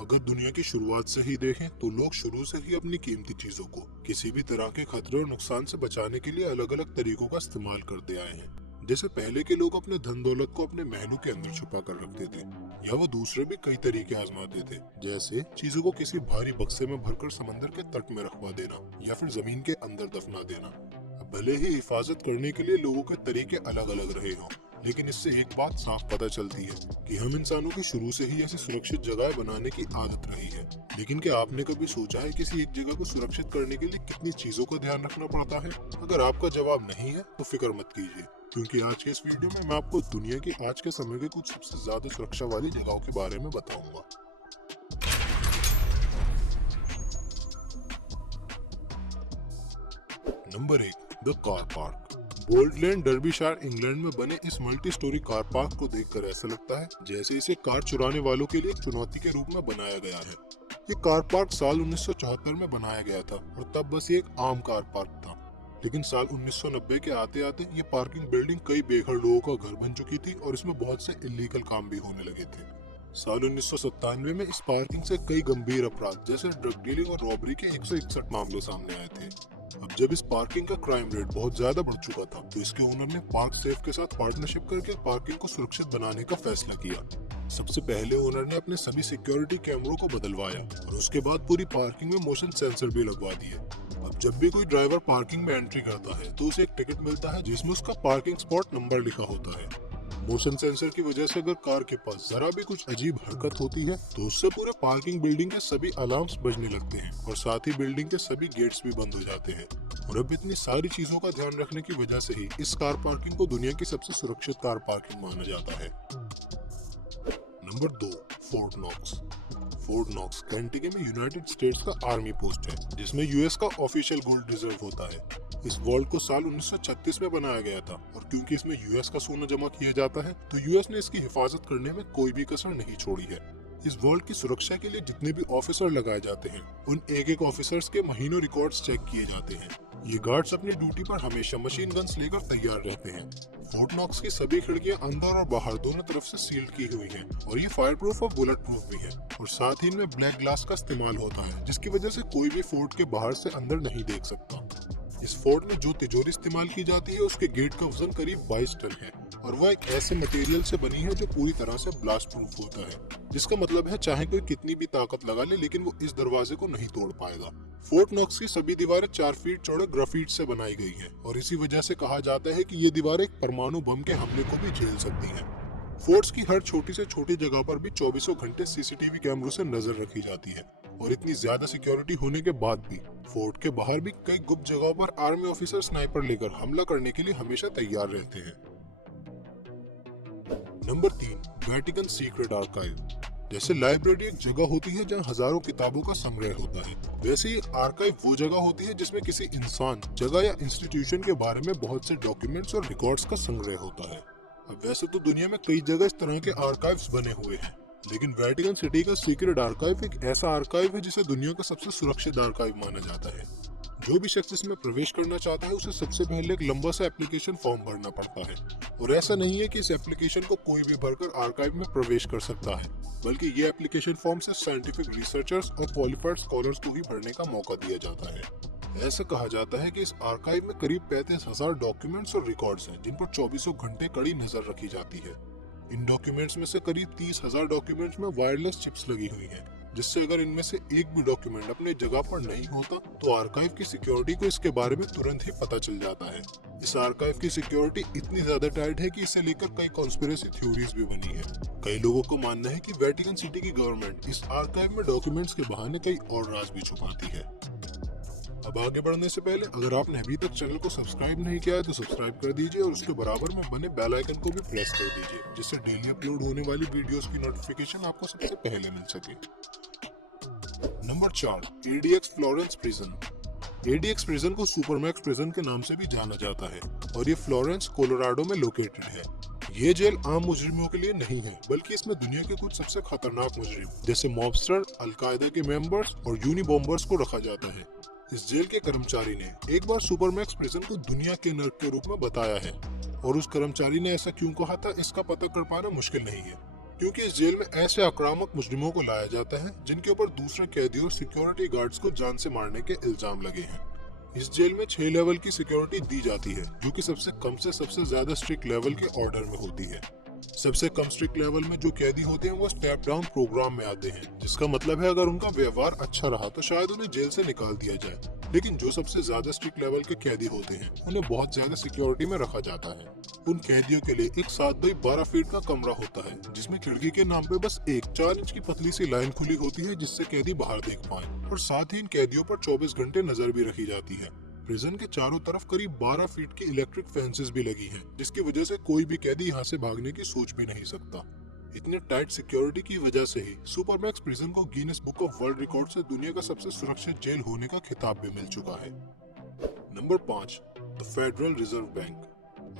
अगर दुनिया की शुरुआत से ही देखें तो लोग शुरू से ही अपनी कीमती चीजों को किसी भी तरह के खतरे और नुकसान से बचाने के लिए अलग अलग तरीकों का इस्तेमाल करते आए हैं। जैसे पहले के लोग अपने धन दौलत को अपने महलों के अंदर छुपा कर रखते थे, या वो दूसरे भी कई तरीके आजमाते थे, जैसे चीजों को किसी भारी बक्से में भरकर समंदर के तट में रखवा देना या फिर जमीन के अंदर दफना देना। भले ही हिफाजत करने के लिए लोगों के तरीके अलग अलग रहे हों, लेकिन इससे एक बात साफ पता चलती है कि हम इंसानों की शुरू से ही ऐसी सुरक्षित जगह बनाने की आदत रही है। लेकिन क्या आपने कभी सोचा है किसी एक जगह को सुरक्षित करने के लिए कितनी चीजों का ध्यान रखना पड़ता है? अगर आपका जवाब नहीं है तो फिक्र मत कीजिए, क्योंकि आज के इस वीडियो में मैं आपको दुनिया की आज के समय के कुछ सबसे ज्यादा सुरक्षा वाली जगहों के बारे में बताऊंगा। Number 1, the car park. बोल्डलैंड डर्बीशायर इंग्लैंड में बने इस मल्टी स्टोरी कार पार्क को देखकर ऐसा लगता है जैसे इसे कार चुराने वालों के लिए एक चुनौती के रूप में बनाया गया है। ये कार पार्क साल 1974 में बनाया गया था और तब बस ये एक आम कार पार्क था, लेकिन साल 1990 के आते आते ये पार्किंग बिल्डिंग कई बेघर लोगों का घर बन चुकी थी और इसमें बहुत से इलीगल काम भी होने लगे थे। साल 1997 में इस पार्किंग से कई गंभीर अपराध जैसे ड्रग डीलिंग और रॉबरी के 161 मामले सामने आए थे। अब जब इस पार्किंग का क्राइम रेट बहुत ज्यादा बढ़ चुका था तो इसके ओनर ने पार्क सेफ के साथ पार्टनरशिप करके पार्किंग को सुरक्षित बनाने का फैसला किया। सबसे पहले ओनर ने अपने सभी सिक्योरिटी कैमरों को बदलवाया और उसके बाद पूरी पार्किंग में मोशन सेंसर भी लगवा दिए। अब जब भी कोई ड्राइवर पार्किंग में एंट्री करता है तो उसे एक टिकट मिलता है जिसमें उसका पार्किंग स्पॉट नंबर लिखा होता है। मोशन सेंसर की वजह से अगर कार के पास जरा भी कुछ अजीब हरकत होती है तो उससे पूरे पार्किंग बिल्डिंग के सभी अलार्म्स बजने लगते हैं और साथ ही बिल्डिंग के सभी गेट्स भी बंद हो जाते हैं। और अब इतनी सारी चीजों का ध्यान रखने की वजह से ही इस कार पार्किंग को दुनिया की सबसे सुरक्षित कार पार्किंग माना जाता है। Number 2, Fort Knox. Fort Knox Kentucky में यूनाइटेड स्टेट्स का आर्मी पोस्ट है जिसमें यूएस का ऑफिशियल गोल्ड रिजर्व होता है। इस वॉल्ट को साल 1936 में बनाया गया था और क्योंकि इसमें यूएस का सोना जमा किया जाता है तो यूएस ने इसकी हिफाजत करने में कोई भी कसर नहीं छोड़ी है। इस वॉल्ट की सुरक्षा के लिए जितने भी ऑफिसर लगाए जाते हैं उन एक एक ऑफिसर्स के महीनों रिकॉर्ड्स चेक किए जाते हैं। ये गार्ड्स अपनी ड्यूटी पर हमेशा मशीन गन्स लेकर तैयार रहते हैं। फोर्ट नॉक्स की सभी खिड़कियां अंदर और बाहर दोनों तरफ से सील्ड की हुई हैं और ये फायर प्रूफ और बुलेट प्रूफ भी है और साथ ही इनमें ब्लैक ग्लास का इस्तेमाल होता है जिसकी वजह से कोई भी फोर्ट के बाहर से अंदर नहीं देख सकता। इस फोर्ट में जो तिजोरी इस्तेमाल की जाती है उसके गेट का वजन करीब 22 टन है और वह एक ऐसे मटेरियल से बनी है जो पूरी तरह से ब्लास्ट प्रूफ होता है, जिसका मतलब है चाहे कोई कितनी भी ताकत लगा ले लेकिन वो इस दरवाजे को नहीं तोड़ पाएगा। फोर्ट नॉक्स की सभी दीवारें 4 फीट चौड़े ग्राफाइट से बनाई गई हैं और इसी वजह से कहा जाता है कि ये दीवारें एक परमाणु बम के हमले को भी झेल सकती हैं। फोर्ट्स की हर छोटी से छोटी जगह पर भी 24 घंटे सीसीटीवी कैमरों से नजर रखी जाती है और इतनी ज्यादा सिक्योरिटी होने के बाद भी फोर्ट के बाहर भी कई गुप्त जगहों पर आर्मी ऑफिसर स्नाइपर लेकर हमला करने के लिए हमेशा तैयार रहते हैं। Number 3, Vatican secret archive. जैसे लाइब्रेरी एक जगह होती है जहाँ हजारों किताबों का संग्रह होता है, वैसे ही आर्काइव वो जगह होती है जिसमें किसी इंसान, जगह या इंस्टीट्यूशन के बारे में बहुत से डॉक्यूमेंट्स और रिकॉर्ड्स का संग्रह होता है। अब वैसे तो दुनिया में कई जगह इस तरह के आर्काइव्स बने हुए हैं, लेकिन वेटिकन सिटी का सीक्रेट आर्काइव एक ऐसा आर्काइव है जिसे दुनिया का सबसे सुरक्षित आर्काइव माना जाता है। जो भी शख्स इसमें प्रवेश करना चाहता है उसे सबसे पहले एक लंबा सा एप्लीकेशन फॉर्म भरना पड़ता है और ऐसा नहीं है कि इस एप्लीकेशन को कोई भी भरकर आर्काइव में प्रवेश कर सकता है, बल्कि ये एप्लीकेशन फॉर्म से साइंटिफिक रिसर्चर्स और क्वालिफाइड स्कॉलर्स को ही भरने का मौका दिया जाता है। ऐसा कहा जाता है कि इस आर्काइव में करीब 35,000 डॉक्यूमेंट्स और रिकॉर्ड्स हैं जिन पर 24 घंटे कड़ी नजर रखी जाती है। इन डॉक्यूमेंट्स में से करीब 30,000 डॉक्यूमेंट्स में वायरलेस चिप्स लगी हुई हैं, जिससे अगर इनमें से एक भी डॉक्यूमेंट अपने जगह पर नहीं होता तो आर्काइव की सिक्योरिटी को इसके बारे में तुरंत ही पता चल जाता है। इस आर्काइव की सिक्योरिटी इतनी ज्यादा टाइट है कि इसे लेकर कई कॉन्स्पिरेसी थ्योरीज भी बनी है। कई लोगों को मानना है कि वेटिकन सिटी की गवर्नमेंट इस आर्काइव में डॉक्यूमेंट्स के बहाने कई और राज भी छुपाती है। अब आगे बढ़ने से पहले अगर आपने अभी तक चैनल को सब्सक्राइब नहीं किया है तो सब्सक्राइब कर दीजिए और उसके बराबर में बने बेल आइकन को भी प्रेस कर दीजिए, जिससे डेली अपलोड होने वाली वीडियोस की नोटिफिकेशन आपको सबसे पहले मिल सके। Number 4, ADX Florence prison. ADX prison को सुपरमैक्स प्रिजन के नाम से भी जाना जाता है और ये फ्लोरेंस कोलोराडो में लोकेटेड है। ये जेल आम मुजरिमों के लिए नहीं है, बल्कि इसमें दुनिया के कुछ सबसे खतरनाक मुजरिम जैसे मॉबस्टर, अलकायदा के मेंबर्स और यूनिबॉम्बर्स को रखा जाता है। इस जेल के कर्मचारी ने एक बार सुपरमैक्स प्रिजन को दुनिया के नर्क के रूप में बताया है और उस कर्मचारी ने ऐसा क्यों कहा था इसका पता कर पाना मुश्किल नहीं है, क्योंकि इस जेल में ऐसे आक्रामक मुजरिमों को लाया जाता है जिनके ऊपर दूसरे कैदियों और सिक्योरिटी गार्ड्स को जान से मारने के इल्जाम लगे हैं। इस जेल में 6 लेवल की सिक्योरिटी दी जाती है, जो कि सबसे कम से सबसे ज्यादा स्ट्रिक्ट लेवल के ऑर्डर में होती है। सबसे कम स्ट्रिक्ट लेवल में जो कैदी होते हैं वो स्टेप डाउन प्रोग्राम में आते हैं, जिसका मतलब है अगर उनका व्यवहार अच्छा रहा तो शायद उन्हें जेल से निकाल दिया जाए। लेकिन जो सबसे ज्यादा स्ट्रिक्ट लेवल के कैदी होते हैं उन्हें बहुत ज्यादा सिक्योरिटी में रखा जाता है। उन कैदियों के लिए एक 7 बाई 12 फीट का कमरा होता है, जिसमें खिड़की के नाम पे बस एक 4 इंच की पतली सी लाइन खुली होती है जिससे कैदी बाहर देख पाए, और साथ ही इन कैदियों पर 24 घंटे नजर भी रखी जाती है। प्रिजन के चारों तरफ करीब 12 फीट की इलेक्ट्रिक फेंसेस भी लगी हैं, जिसकी वजह से कोई भी कैदी यहाँ से भागने की सोच भी नहीं सकता। इतने टाइट सिक्योरिटी की वजह से ही सुपरमैक्स प्रिजन को Guinness book of world record से दुनिया का सबसे सुरक्षित जेल होने का खिताब भी मिल चुका है। Number 5, the federal reserve bank.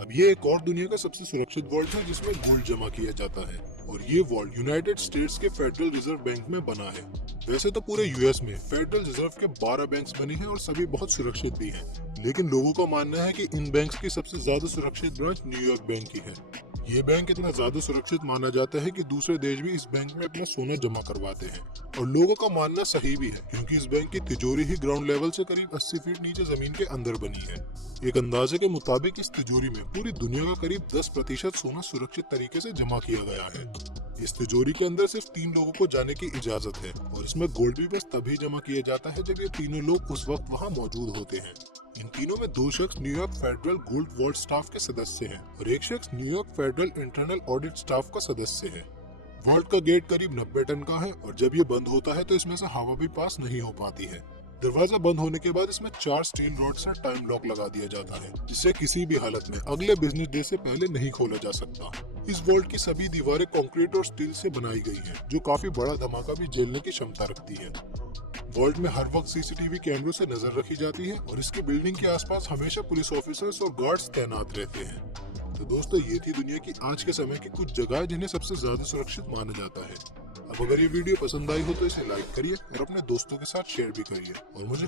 अब ये एक और दुनिया का सबसे सुरक्षित वॉल्ट है जिसमें गोल्ड जमा किया जाता है, और ये वॉल्ट यूनाइटेड स्टेट्स के फेडरल रिजर्व बैंक में बना है। वैसे तो पूरे यूएस में फेडरल रिजर्व के 12 बैंक्स बने हैं और सभी बहुत सुरक्षित भी हैं, लेकिन लोगों का मानना है कि इन बैंक्स की सबसे ज्यादा सुरक्षित ब्रांच न्यूयॉर्क बैंक की है। ये बैंक इतना ज्यादा सुरक्षित माना जाता है कि दूसरे देश भी इस बैंक में अपना सोना जमा करवाते हैं, और लोगों का मानना सही भी है, क्योंकि इस बैंक की तिजोरी ही ग्राउंड लेवल से करीब 80 फीट नीचे जमीन के अंदर बनी है। एक अंदाजे के मुताबिक इस तिजोरी में पूरी दुनिया का करीब 10% सोना सुरक्षित तरीके से जमा किया गया है। इस तिजोरी के अंदर सिर्फ 3 लोगों को जाने की इजाजत है, और इसमें गोल्ड भी बस तभी जमा किया जाता है जब ये तीनों लोग उस वक्त वहाँ मौजूद होते हैं। इन तीनों में 2 शख्स New York federal gold vault staff के सदस्य हैं और एक शख्स New York federal internal audit staff का सदस्य है। वॉल्ट का गेट करीब 90 टन का है, और जब ये बंद होता है तो इसमें से हवा भी पास नहीं हो पाती है। दरवाजा बंद होने के बाद इसमें 4 स्टील रॉड से टाइम लॉक लगा दिया जाता है, जिससे किसी भी हालत में अगले बिजनेस डे से पहले नहीं खोला जा सकता। इस वॉल्ट की सभी दीवारें कंक्रीट और स्टील से बनाई गई हैं, जो काफी बड़ा धमाका भी झेलने की क्षमता रखती है। वॉल्ट में हर वक्त सीसीटीवी कैमरों से नजर रखी जाती है, और इसकी बिल्डिंग के आसपास हमेशा पुलिस ऑफिसर्स और गार्ड्स तैनात रहते हैं। तो दोस्तों, ये थी दुनिया की आज के समय की कुछ जगह जिन्हें सबसे ज्यादा सुरक्षित माना जाता है। अब अगर ये वीडियो पसंद आई हो तो इसे लाइक करिए और अपने दोस्तों के साथ शेयर भी करिए, और मुझे